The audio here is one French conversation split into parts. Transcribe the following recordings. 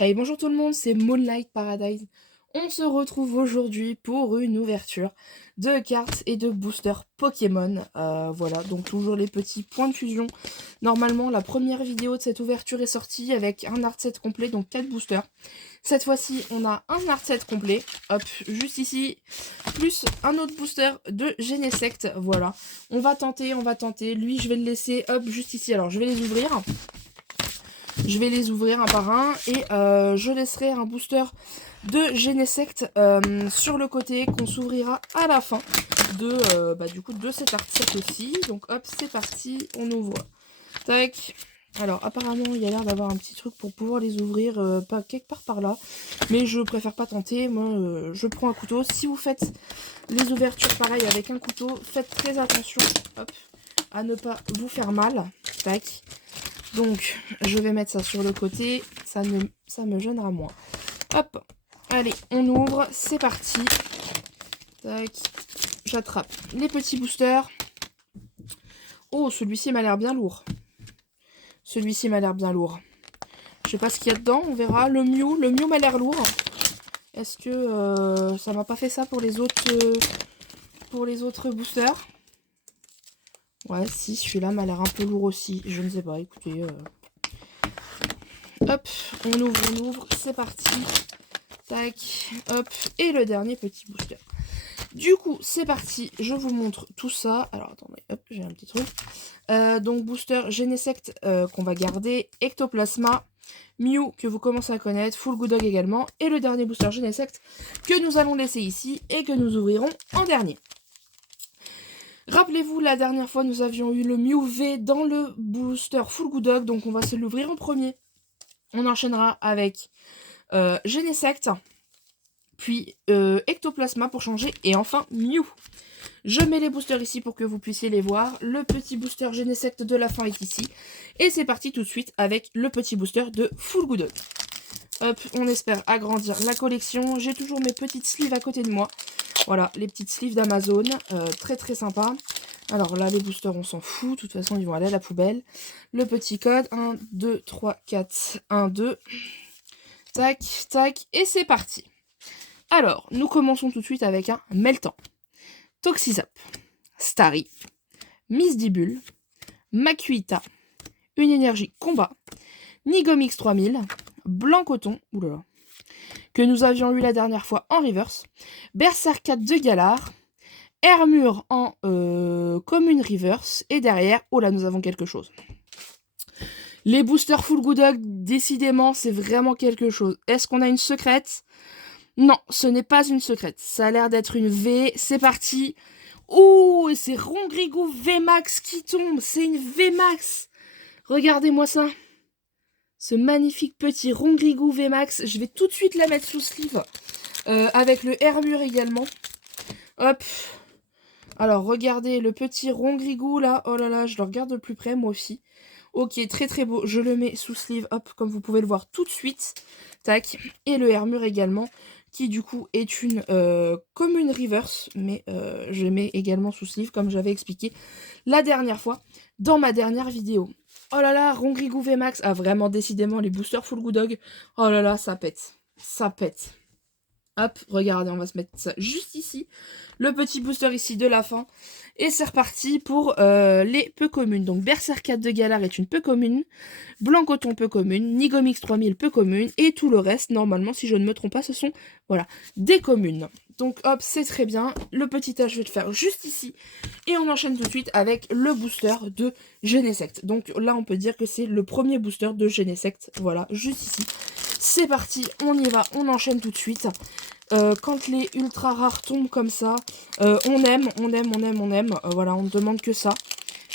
Hey, bonjour tout le monde, c'est Moonlight Paradise. On se retrouve aujourd'hui pour une ouverture de cartes et de boosters Pokémon. Voilà, donc toujours les petits points de fusion. Normalement, la première vidéo de cette ouverture est sortie avec un art set complet, donc 4 boosters. Cette fois-ci, on a un art set complet, hop, juste ici, plus un autre booster de Genesect, voilà. On va tenter. Lui, je vais le laisser, hop, juste ici. Alors, je vais les ouvrir. Je vais les ouvrir un par un et je laisserai un booster de Genesect sur le côté qu'on s'ouvrira à la fin du coup, de cet art-set aussi. Donc hop, c'est parti, on ouvre. Tac. Alors apparemment, il y a l'air d'avoir un petit truc pour pouvoir les ouvrir pas, quelque part par là. Mais je préfère pas tenter, moi je prends un couteau. Si vous faites les ouvertures pareil avec un couteau, faites très attention hop, à ne pas vous faire mal. Tac. Donc, je vais mettre ça sur le côté, ça me gênera moins. Hop, allez, on ouvre, c'est parti. Tac, j'attrape les petits boosters. Oh, celui-ci m'a l'air bien lourd. Celui-ci m'a l'air bien lourd. Je sais pas ce qu'il y a dedans, on verra. Le Mew m'a l'air lourd. Est-ce que ça m'a pas fait ça pour les autres boosters? Ouais, si, celui-là m'a l'air un peu lourd aussi. Je ne sais pas, écoutez. Hop, on ouvre, c'est parti. Tac, hop, et le dernier petit booster. Du coup, c'est parti, je vous montre tout ça. Alors, attendez, hop, j'ai un petit truc. Donc, booster Genesect qu'on va garder, Ectoplasma, Mew que vous commencez à connaître, Full Good Dog également, et le dernier booster Genesect que nous allons laisser ici et que nous ouvrirons en dernier. Rappelez-vous, la dernière fois, nous avions eu le Mew V dans le booster Full Good Dog, donc on va se l'ouvrir en premier. On enchaînera avec Genesect, puis Ectoplasma pour changer, et enfin Mew. Je mets les boosters ici pour que vous puissiez les voir. Le petit booster Genesect de la fin est ici. Et c'est parti tout de suite avec le petit booster de Full Good Dog. Hop, on espère agrandir la collection. J'ai toujours mes petites sleeves à côté de moi. Voilà, les petites sleeves d'Amazon. Très très sympa. Alors là, les boosters, on s'en fout. De toute façon, ils vont aller à la poubelle. Le petit code, 1, 2, 3, 4, 1, 2. Tac, tac, et c'est parti. Alors, nous commençons tout de suite avec un Meltan, Toxizap, Starry, Misdibule, Makuita, une énergie combat, Nigomix 3000, Blanc Coton, oulala, que nous avions eu la dernière fois en reverse, Berserkat de Galar, Hermure en commune reverse, et derrière, oh là, nous avons quelque chose. Les boosters Full Good Dog, décidément, c'est vraiment quelque chose. Est-ce qu'on a une secrète? Non, ce n'est pas une secrète. Ça a l'air d'être une V. C'est parti. Ouh, et c'est Rongrigou VMAX qui tombe. C'est une VMAX. Regardez-moi ça. Ce magnifique petit Rongrigou VMAX. Je vais tout de suite la mettre sous sleeve. Avec le Hermure également. Hop. Alors, regardez le petit Rongrigou là. Oh là là, je le regarde de plus près, moi aussi. Ok, très très beau. Je le mets sous sleeve. Hop, comme vous pouvez le voir tout de suite. Tac. Et le Hermure également, qui du coup est une commune reverse, mais je mets également sous sleeve comme j'avais expliqué la dernière fois dans ma dernière vidéo. Oh là là, Rongrigou VMAX a vraiment décidément les boosters Full Good Dog. Oh là là, ça pète. Ça pète. Hop, regardez, on va se mettre ça juste ici. Le petit booster ici de la fin. Et c'est reparti pour les peu communes. Donc Berserkat de Galar est une peu commune. Blanc Coton peu commune. Nigomix 3000 peu commune. Et tout le reste, normalement, si je ne me trompe pas, ce sont voilà, des communes. Donc hop, c'est très bien. Le petit tas, je vais le faire juste ici. Et on enchaîne tout de suite avec le booster de Genesect. Donc là, on peut dire que c'est le premier booster de Genesect. Voilà, juste ici. C'est parti, on y va, on enchaîne tout de suite. Quand les ultra rares tombent comme ça, on aime. Voilà, on ne demande que ça.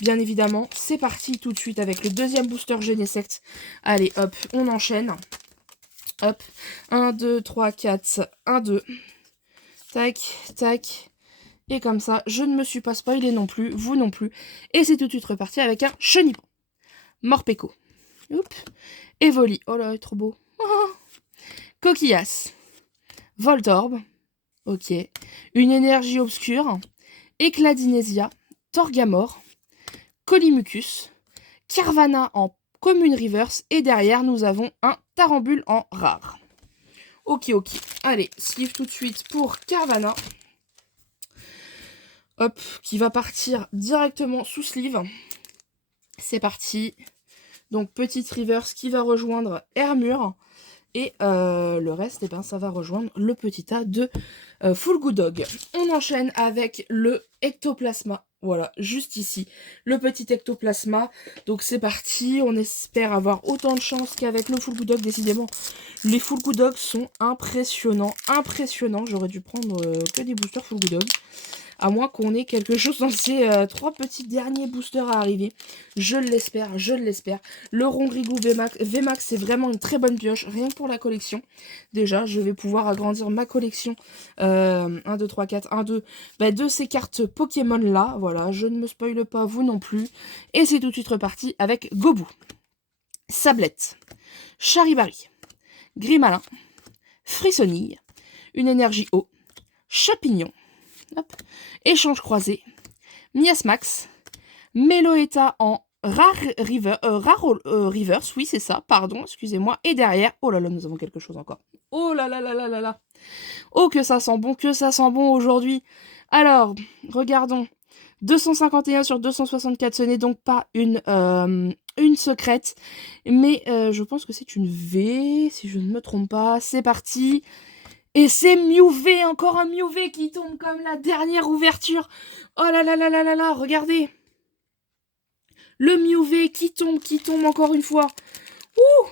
Bien évidemment, c'est parti tout de suite avec le deuxième booster Genesect. Allez, hop, on enchaîne. Hop, 1, 2, 3, 4, 1, 2. Tac, tac. Et comme ça, je ne me suis pas spoilé non plus, vous non plus. Et c'est tout de suite reparti avec un Chenipan. Morpeko. Oups. Evoli. Oh là, trop beau. Oh. Coquillas. Voltorb. Ok. Une énergie obscure. Éclat d'Inésia. Torgamore. Colimucus. Carvana en commune reverse. Et derrière, nous avons un Tarambule en rare. Ok. Allez, sleeve tout de suite pour Carvanha. Hop, qui va partir directement sous sleeve. C'est parti. Donc, petite reverse qui va rejoindre Hermure. Et le reste, eh ben, ça va rejoindre le petit tas de Full Good Dog. On enchaîne avec le Ectoplasma. Voilà, juste ici, le petit Ectoplasma. Donc c'est parti, on espère avoir autant de chance qu'avec le Full Good Dog. Décidément, les Full Good Dog sont impressionnants. J'aurais dû prendre que des boosters Full Good Dog. À moins qu'on ait quelque chose dans ces 3 petits derniers boosters à arriver. Je l'espère. Le Rongrigou VMAX, c'est vraiment une très bonne pioche, rien que pour la collection. Déjà, je vais pouvoir agrandir ma collection 1, 2, 3, 4, 1, 2, de ces cartes Pokémon là. Voilà, je ne me spoile pas, vous non plus. Et c'est tout de suite reparti avec Gobu, Sablette, Charibari, Grimalin, Frissonille, une énergie eau, Chapignon, hop, échange croisé, Miasmax, Meloetta en reverse, oui c'est ça, pardon, excusez-moi, et derrière, oh là là, nous avons quelque chose encore. Oh là là là là là là. Oh que ça sent bon aujourd'hui. Alors, regardons. 251 sur 264, ce n'est donc pas une secrète, mais je pense que c'est une V, si je ne me trompe pas. C'est parti. Et c'est Mew-V, encore un Mew-V qui tombe comme la dernière ouverture. Oh là là là là là là, regardez. Le Mew-V qui tombe encore une fois. Ouh.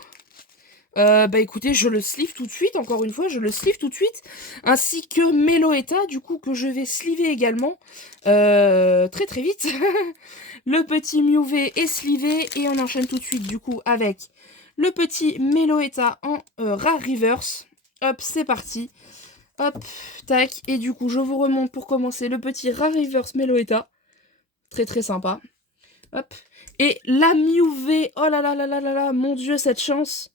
Écoutez, je le sleeve tout de suite, encore une fois, ainsi que Meloetta, du coup, que je vais sleever également, très très vite. Le petit Mew-V est sleevé, et on enchaîne tout de suite, du coup, avec le petit Meloetta en rare reverse. Hop, c'est parti. Hop, tac, et du coup, je vous remonte pour commencer le petit rare reverse Meloetta. Très très sympa. Hop, et la Mew-V, oh là là là là là là, mon dieu, cette chance.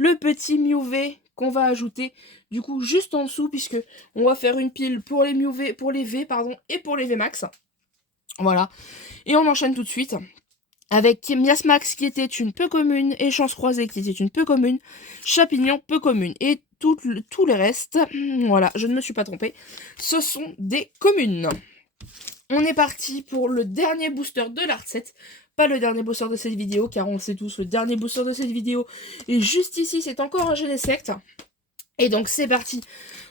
Le petit Mew-V qu'on va ajouter du coup juste en dessous, puisque on va faire une pile pour les Mew-V, pour les V, pardon, et pour les V-Max. Voilà. Et on enchaîne tout de suite avec Miasmax qui était une peu commune, et Chance Croisée qui était une peu commune, Chapignon peu commune. Et tous les restes, voilà, je ne me suis pas trompée, ce sont des communes. On est parti pour le dernier booster de l'art set. Pas le dernier booster de cette vidéo, car on le sait tous, le dernier booster de cette vidéo. Et juste ici, c'est encore un Genesect. Et donc c'est parti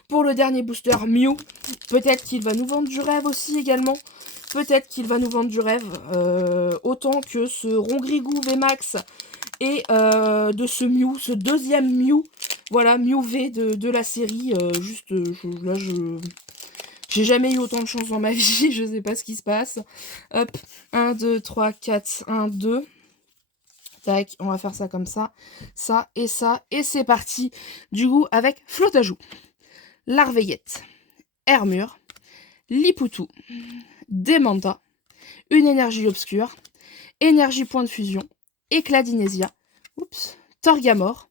pour le dernier booster Mew. Peut-être qu'il va nous vendre du rêve aussi également. Peut-être qu'il va nous vendre du rêve. Autant que ce Rongrigou VMAX et de ce Mew, ce deuxième Mew. Voilà, Mew V de la série. J'ai jamais eu autant de chance dans ma vie, je sais pas ce qui se passe. Hop, 1, 2, 3, 4, 1, 2. Tac, on va faire ça comme ça, et c'est parti. Du coup, avec Flotajou, Larveillette, Hermure, Lipoutou, Demanta, une énergie obscure, énergie point de fusion, éclat d'Inésia, Torgamore,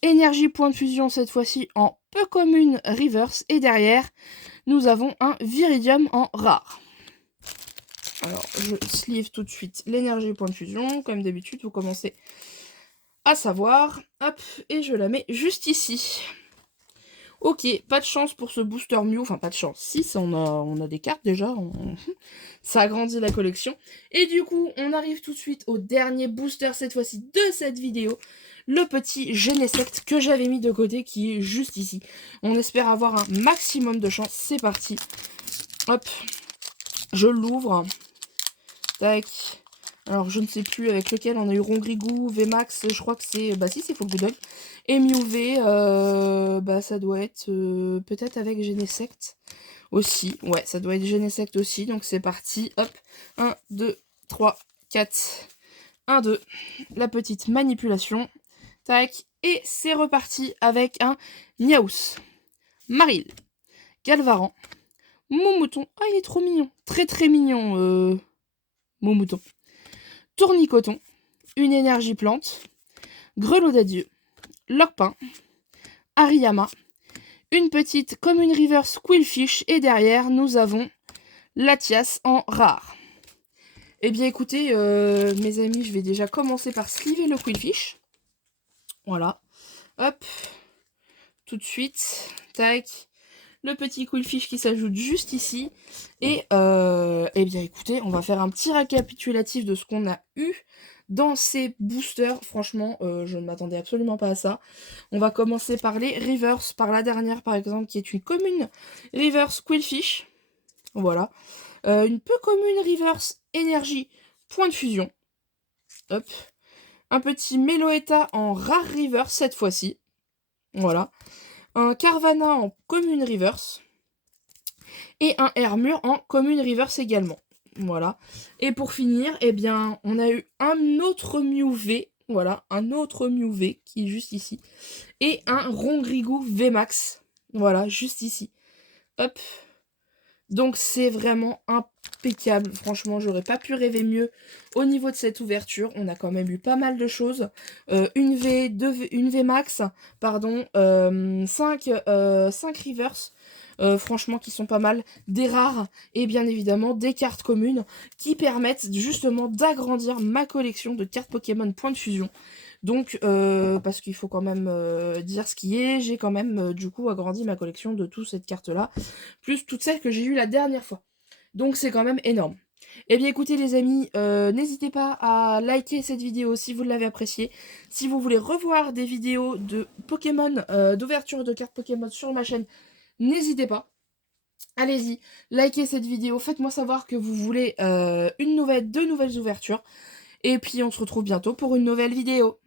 énergie point de fusion cette fois-ci en peu commune reverse, et derrière, nous avons un Viridium en rare. Alors, je sleeve tout de suite l'énergie point de fusion. Comme d'habitude, vous commencez à savoir. Hop, et je la mets juste ici. Ok, pas de chance pour ce booster Mew. Enfin, pas de chance. Si, on a des cartes déjà. Ça agrandit la collection. Et du coup, on arrive tout de suite au dernier booster, cette fois-ci, de cette vidéo. Le petit Genesect que j'avais mis de côté, qui est juste ici. On espère avoir un maximum de chance. C'est parti. Hop, je l'ouvre. Tac. Alors, je ne sais plus avec lequel. On a eu Rongrigou, VMAX. Je crois que c'est... Bah si, c'est Full Good Dog. Et Mew-V, ça doit être peut-être avec Genesect aussi. Ouais, ça doit être Genesect aussi. Donc, c'est parti. Hop. 1, 2, 3, 4. 1, 2. La petite manipulation. Tac. Et c'est reparti avec un Niaous, Maril, Galvaran, Moumouton. Ah, il est trop mignon. Très très mignon, Moumouton. Tournicoton, une énergie plante, Grelot d'adieu, Lockpin, Hariyama, une petite commune reverse Quillfish, et derrière nous avons Latias en rare. Eh bien écoutez, mes amis, je vais déjà commencer par sliver le Quillfish. Voilà. Hop. Tout de suite. Tac. Le petit Quillfish qui s'ajoute juste ici. Et eh bien écoutez, on va faire un petit récapitulatif de ce qu'on a eu dans ces boosters. Franchement, je ne m'attendais absolument pas à ça. On va commencer par les reverse, par la dernière par exemple, qui est une commune reverse Quillfish. Voilà. Une peu commune reverse énergie point de fusion. Hop. Un petit Meloetta en rare reverse cette fois-ci. Voilà. Un Carvana en commune reverse. Et un Hermure en commune reverse également. Voilà. Et pour finir, eh bien, on a eu un autre Mew V. Voilà, un autre Mew V qui est juste ici. Et un Rongrigou VMAX. Voilà, juste ici. Hop. Donc c'est vraiment impeccable. Franchement, j'aurais pas pu rêver mieux au niveau de cette ouverture. On a quand même eu pas mal de choses. Une V, une V max, pardon, 5 reverse. Franchement, qui sont pas mal. Des rares et bien évidemment des cartes communes qui permettent justement d'agrandir ma collection de cartes Pokémon Point de Fusion. Donc, parce qu'il faut quand même dire ce qui est, j'ai quand même du coup agrandi ma collection de toutes cette carte-là, plus toutes celles que j'ai eues la dernière fois. Donc c'est quand même énorme. Eh bien écoutez les amis, n'hésitez pas à liker cette vidéo si vous l'avez appréciée. Si vous voulez revoir des vidéos de Pokémon, d'ouverture de cartes Pokémon sur ma chaîne, n'hésitez pas. Allez-y, likez cette vidéo, faites-moi savoir que vous voulez deux nouvelles ouvertures. Et puis on se retrouve bientôt pour une nouvelle vidéo.